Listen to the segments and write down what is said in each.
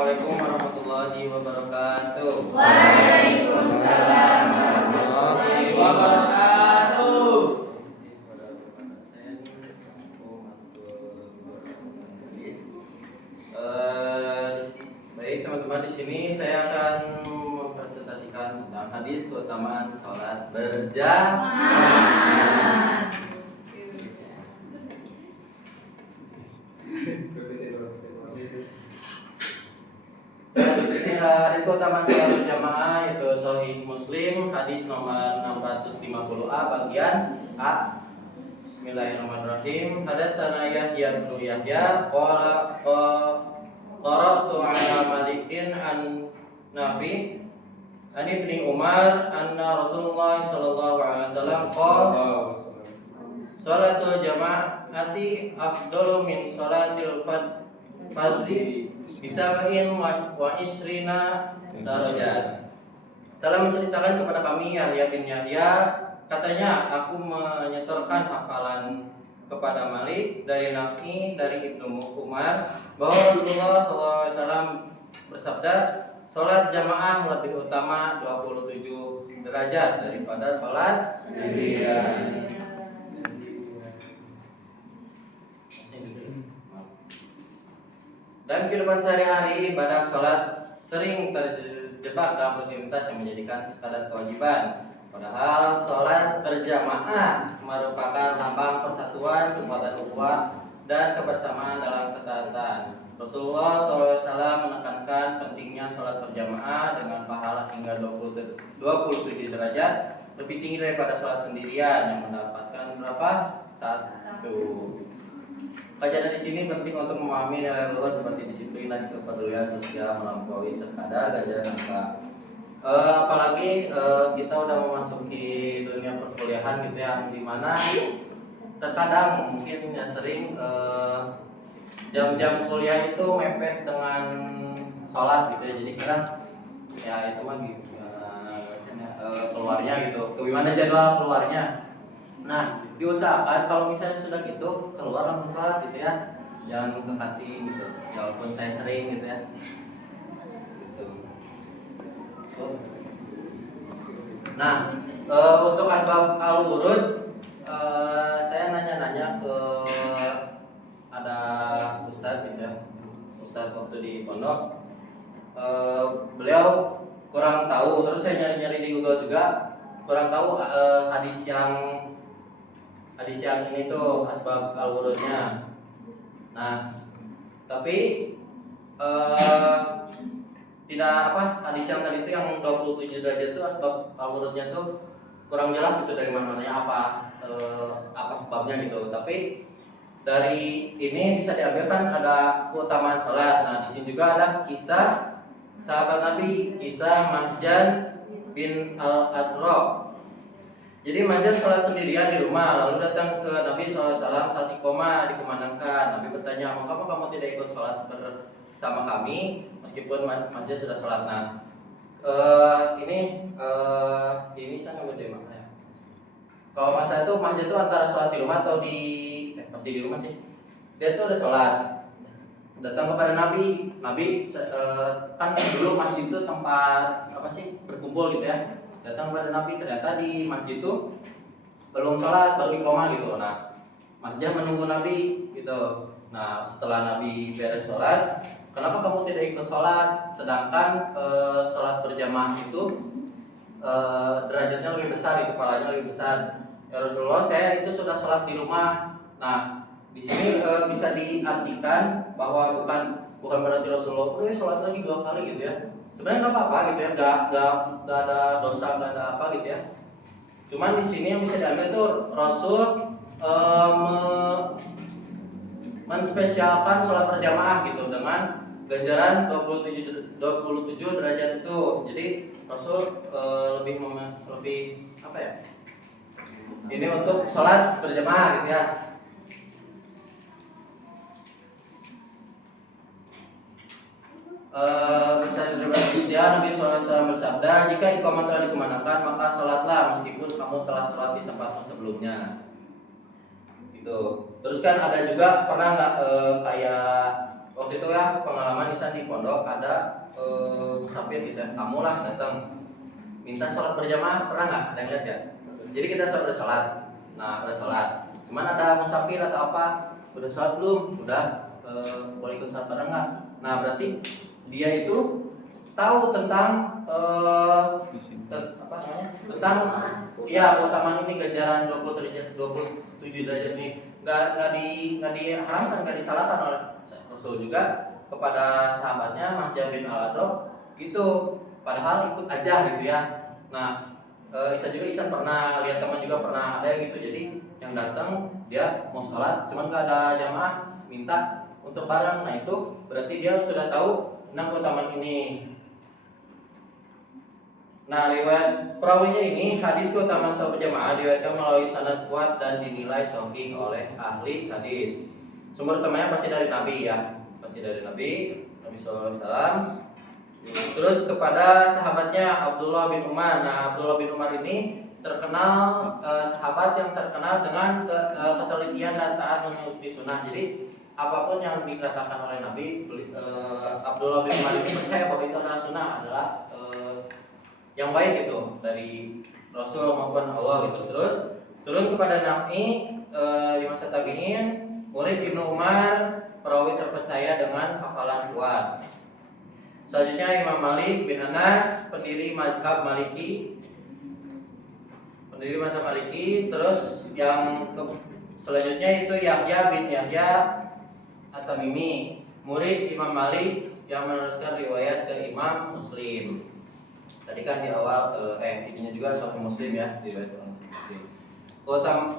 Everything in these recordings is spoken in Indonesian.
Assalamualaikum warahmatullahi wabarakatuh. Waalaikumsalam warahmatullahi wabarakatuh. Baik teman-teman, di sini saya akan mempresentasikan tentang hadis keutamaan salat berjamaah. Di sini hadis keutamaan salat berjamaah itu Sahih Muslim hadis nomor 650A bagian A. Bismillahirrahmanirrahim. Hadatsana Yahya bin Yahya qala qara'tu 'ala Malikin an Nafi an Ibni Umar anna Rasulullah sallallahu alaihi wasallam qala salatul jama'ati afdalu min salatil fardhi bisabain wa isrina darajat. Dalam menceritakan kepada kami Yahya bin Yahya, katanya aku menyetorkan hafalan kepada Malik dari Nafi dari Ibnu Umar bahwa Rasulullah SAW bersabda, sholat jamaah lebih utama 27 derajat daripada sholat sendirian. Dan kehidupan sehari-hari ibadah sholat sering terjebak dalam rutinitas yang menjadikan sekadar kewajiban. Padahal sholat berjamaah merupakan lambang persatuan, kekuatan ukhuwah, dan kebersamaan dalam ketaatan. Rasulullah SAW menekankan pentingnya sholat berjamaah dengan pahala hingga 27 derajat lebih tinggi daripada sholat sendirian yang mendapatkan berapa? 1. Kajian di sini penting untuk memahami nilai luhur seperti disiplin dan kepedulian sosial melampaui sekadar ganjaran angka. Apalagi kita udah memasuki dunia perkuliahan gitu yang dimana terkadang mungkin ya sering jam-jam kuliah itu mepet dengan sholat gitu ya, jadi kadang ya itu mah gitu keluarnya gitu, gimana jadwal keluarnya. Nah, diusahakan kalau misalnya sudah gitu keluar langsung sholat gitu ya, jangan ke kantin gitu, walaupun saya sering gitu ya gitu. Nah, untuk asbab al-wurud saya nanya-nanya ke ada ustadz gitu ya, ustadz waktu di pondok. Beliau kurang tahu, terus saya nyari-nyari di Google juga kurang tahu hadis yang ini tuh asbab al-wurudnya. Nah, tapi tidak hadis yang tadi itu yang 27 derajat itu asbab al-wurudnya tuh kurang jelas gitu dari mana-mananya apa sebabnya gitu. Tapi dari ini bisa diambilkan ada keutamaan salat. Nah, di sini juga ada kisah sahabat Nabi, kisah Mahjan bin Al-Adra. Jadi Mahjan sholat sendirian di rumah, lalu datang ke Nabi SAW saat iqomah dikumandangkan. Nabi bertanya, mengapa kamu tidak ikut sholat bersama kami meskipun Mahjan sudah sholat? Nah, ini saya ngambil dari mana ya? Kalau masa itu Mahjan itu antara sholat di rumah atau pasti di rumah sih. Dia tuh udah sholat, datang kepada Nabi. Nabi kan dulu masjid itu tempat berkumpul gitu ya. Datang kepada Nabi, ternyata di masjid itu belum sholat, baru iqomah gitu. Nah, masjid menunggu Nabi gitu. Nah, setelah Nabi beres sholat, kenapa kamu tidak ikut sholat? Sedangkan sholat berjamaah itu derajatnya lebih besar, itu pahalanya lebih besar. Ya Rasulullah, saya itu sudah sholat di rumah. Nah, di sini bisa diartikan bahwa bukan berarti Rasulullah sholat lagi 2 kali gitu ya. Sebenarnya nggak apa-apa gitu ya, nggak ada dosa, nggak ada apa gitu ya. Cuman di sini yang bisa diambil itu Rasul menspesialkan sholat berjamaah gitu dengan ganjaran 27 derajat itu. Jadi Rasul lebih apa ya? Ini untuk sholat berjamaah gitu ya. Bisa diriwayatkan Nabi SAW bersabda, jika iqamah telah dikumandangkan maka sholatlah meskipun kamu telah sholat di tempat sebelumnya. Gitu. Terus kan ada juga pernah nggak kayak waktu itu ya pengalaman Isan di pondok ada musafir gitu ya, tamu lah datang minta sholat berjamaah, pernah nggak ada yang lihat ya? Jadi kita udah sholat, nah udah sholat, cuman ada musafir atau apa, udah sholat belum? Udah, boleh ikut sholat bareng nggak? Nah berarti dia itu tahu tentang apa namanya? Tentang ya keutamaan ini ganjaran 27 derajat ini nggak diharamkan, nggak disalahkan oleh Rasul juga kepada sahabatnya Mas Jabir bin Al-Adro gitu, padahal ikut aja gitu ya. Nah Isan pernah lihat, teman juga pernah ada yang gitu, jadi yang datang dia mau sholat cuman nggak ada jamaah, minta untuk bareng. Nah itu berarti dia sudah tahu tentang keutamaan ini. Nah, riwayat perawinya ini hadis keutamaan sholat berjamaah diriwayatkan melalui sanad kuat dan dinilai sahih oleh ahli hadis. Sumber utamanya pasti dari Nabi ya, pasti dari Nabi SAW. Terus kepada sahabatnya Abdullah bin Umar. Nah, Abdullah bin Umar ini terkenal sahabat yang terkenal dengan ketelitian dan taat mengikuti sunnah. Jadi apapun yang dikatakan oleh Nabi, Abdullah bin Umar ini percaya bahwa itu adalah sunnah, adalah yang baik gitu dari Rasul maupun Allah gitu. Terus turun kepada Nafi di masa tabi'in, murid Ibnu Umar, perawi terpercaya dengan hafalan kuat. Selanjutnya Imam Malik bin Anas, pendiri mazhab Maliki. Terus yang selanjutnya itu Yahya bin Yahya At-Tamimi, murid Imam Malik yang meneruskan riwayat ke Imam Muslim. Tadi kan di awal ininya juga Sahih Muslim ya, riwayat Muslim.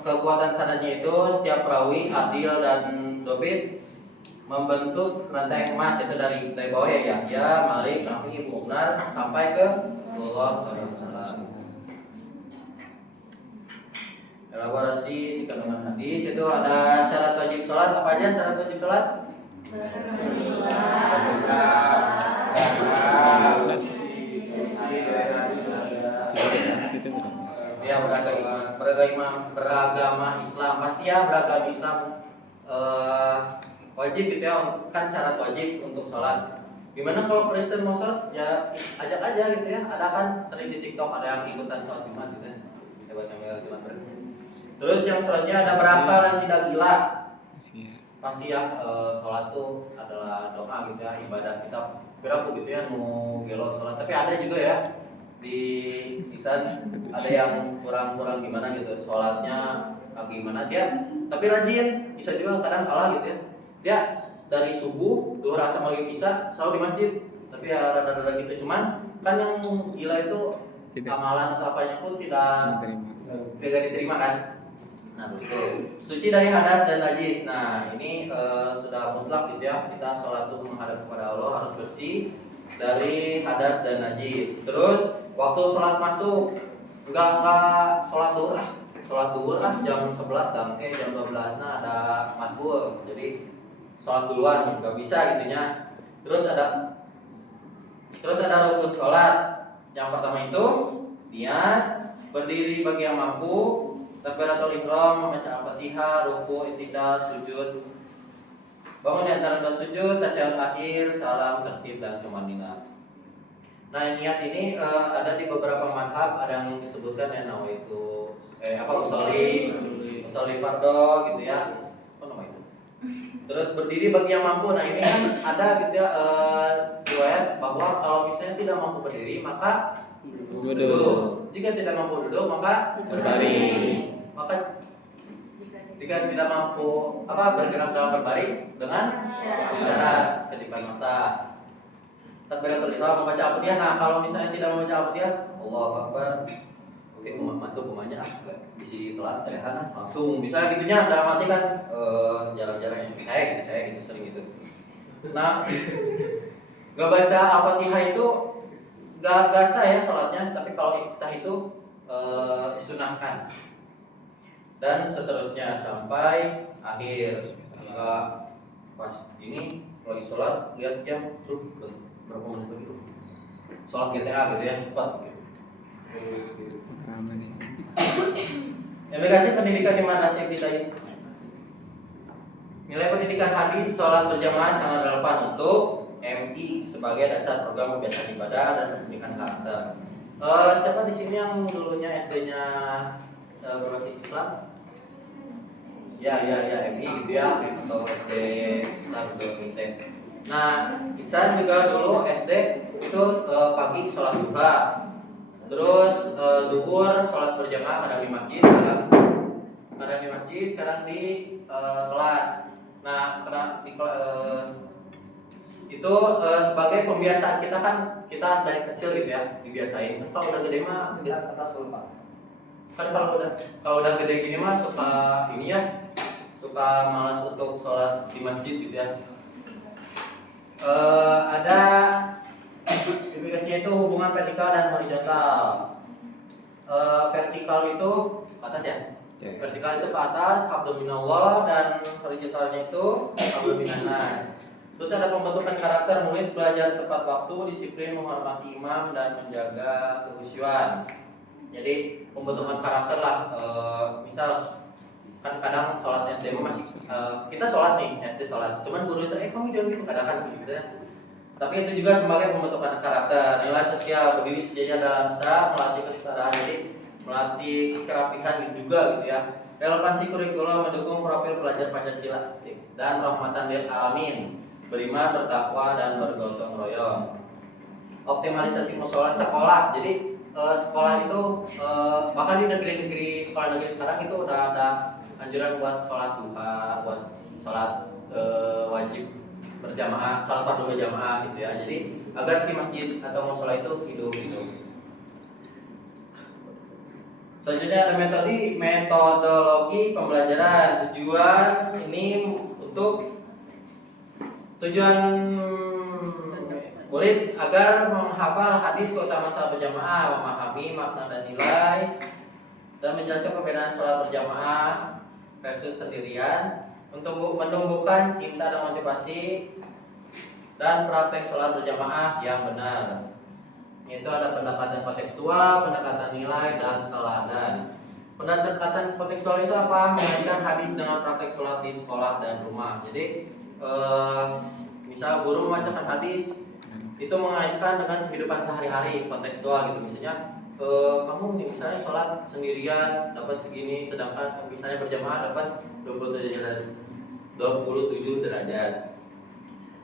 Kekuatan sanadnya itu setiap perawi adil dan dobit membentuk rantai emas, itu dari bawah ya, Yahya, Malik, Nafi, Ibnu Umar sampai ke Allah SAW. Elaborasi kandungan hadis itu ada syarat wajib sholat. Apa aja syarat wajib sholat? Ya beragama Islam, pasti ya beragama Islam wajib gitu ya, kan syarat wajib untuk sholat. Gimana kalau Kristen mau sholat? Ya ajak aja gitu ya, ada kan sering di TikTok ada yang ikutan sholat Jumat gitu ya, buat ngambil Jumat berarti. Terus yang selanjutnya ada berakal dan tidak gila. Pasti ya sholat tuh adalah doa gitu ya, ibadah kita berapa gitu ya, mau gelo sholat. Tapi ada juga ya di Isan ada yang kurang gimana gitu sholatnya, gimana dia tapi rajin, bisa juga kadang kalah gitu ya. Dia dari subuh, duhur, asar, maghrib, isya selalu di masjid, tapi ya rada-rada gitu. Cuman kan yang gila itu amalan atau apanya pun tidak diterima kan. Nah begitu. Suci dari hadas dan najis. Nah ini sudah mutlak gitu ya, kita sholat itu menghadap kepada Allah harus bersih dari hadas dan najis. Terus waktu sholat masuk enggak sholat duhur lah jam 11 dangke jam 12 nah ada matkul, jadi sholat duluan nggak bisa gitunya. Terus ada rukun sholat. Yang pertama itu niat, berdiri bagi yang mampu, takbiratul ihram, membaca Al-Fatihah, ruku, i'tidal, sujud, bangun di antara dua sujud, tasyahud akhir, salam, tertib dan tumanina. Nah niat ini ada di beberapa madhab, ada yang disebutkan ya nawaitu usolli fardo gitu ya, apa nama itu. Terus berdiri bagi yang mampu. Nah ini kan ada gitu ya riwayat bahwa kalau misalnya tidak mampu berdiri maka duduk. Jika tidak mampu duduk maka berbaring. Maka jika tidak mampu bergerak dalam berbaring dengan isyarat kedipan mata. Takbiratul ihram, membaca Al-Fatihah. Nah, kalau misalnya tidak membaca Al-Fatihah, Allahu Akbar. Oke, kumanya bisa telat langsung bisa gitunya dalam hati kan jarang-jarang yang saya gitu sering gitu. Nah, gak baca Al-Fatihah itu gak sah ya sholatnya, tapi kalau iftitah itu disunahkan. Dan seterusnya sampai akhir. Pas ini lagi sholat lihat jam tuh berapa menit lagi tuh sholat GTA gitu ya, cepat gitu. Implikasi pendidikan di mana sih kita ini? Nilai pendidikan hadis sholat berjamaah sangat relevan untuk MI sebagai dasar program kebiasaan ibadah dan pendidikan karakter. Siapa di sini yang dulunya SD-nya berbasis Islam? Ya, MI gitu ya, atau SD Islam gitu. Nah, Ihsan juga dulu SD itu pagi sholat duha, terus duhur sholat berjamaah, kadang di masjid, kadang di kelas. Nah, karena itu sebagai pembiasaan kita kan, kita dari kecil gitu ya dibiasain. Kalau udah gede mah kita ke atas dulu Pak. Kan kalau udah gede gini mah suka ini ya, suka malas untuk sholat di masjid gitu ya. Ada indikasinya itu hubungan vertikal dan horizontal. Vertikal itu ke atas ya. Vertikal itu ke atas, abdominallah, dan horizontalnya itu abdominanas. Terus ada pembentukan karakter, murid belajar tepat waktu, disiplin, menghormati imam, dan menjaga kehusyuan. Jadi pembentukan karakter lah. Misal kan kadang sholat SD masih kita sholat nih, SD sholat, cuman guru itu kamu jangan gitu, kadang kan gitu ya. Tapi itu juga sebagai pembentukan karakter. Nilai sosial, berdiri sejajar dalam sah, melatih kesetaraan, jadi melatih kerapihan juga gitu ya. Relevansi kurikulum mendukung profil pelajar Pancasila dan rahmatan lil alamin, beriman, bertakwa, dan bergotong royong. Optimalisasi musola sekolah. Jadi sekolah itu bahkan di negeri-negeri sekolah negeri sekarang itu udah ada anjuran buat sholat duha, buat sholat wajib berjamaah, sholat fardu berjamaah gitu ya. Jadi agar si masjid atau musola itu hidup gitu. Selanjutnya ada metodologi pembelajaran. Tujuan ini untuk tujuan murid agar menghafal hadis keutamaan sholat berjamaah, memahami makna dan nilai, dan menjelaskan perbedaan sholat berjamaah versus sendirian, untuk menumbuhkan cinta dan motivasi, dan praktek sholat berjamaah yang benar. Yaitu ada pendekatan kontekstual, pendekatan nilai, dan teladan. Pendekatan kontekstual itu apa? Mengaitkan hadis dengan praktek sholat di sekolah dan rumah. Jadi misal guru membacakan hadis, itu mengaitkan dengan kehidupan sehari-hari, kontekstual gitu. Misalnya kamu misalnya sholat sendirian dapat segini, sedangkan misalnya berjamaah dapat 27 derajat.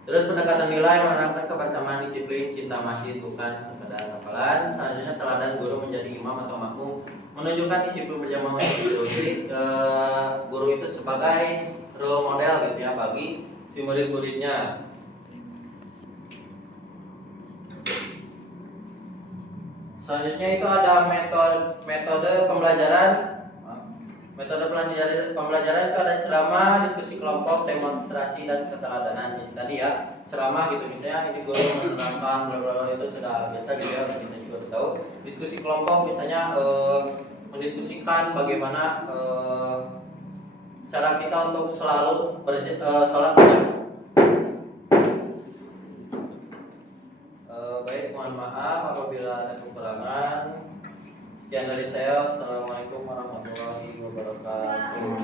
Terus pendekatan nilai menanamkan kebersamaan, disiplin, cinta masjid, bukan sekedar hafalan. Selanjutnya teladan, guru menjadi imam atau makmum, menunjukkan disiplin berjamaah itu. Jadi guru itu sebagai role model gitu ya bagi si murid-muridnya. Selanjutnya itu ada metode pembelajaran. Metode pembelajaran itu ada ceramah, diskusi kelompok, demonstrasi, dan keteladanan. Jadi tadi ya ceramah gitu, misalnya ini guru menerangkan bla bla itu sudah biasa gitu ya, kita juga udah tahu. Diskusi kelompok misalnya mendiskusikan bagaimana cara kita untuk selalu sholat. Baik, mohon maaf apabila ada kekurangan. Sekian dari saya. Assalamualaikum warahmatullahi wabarakatuh.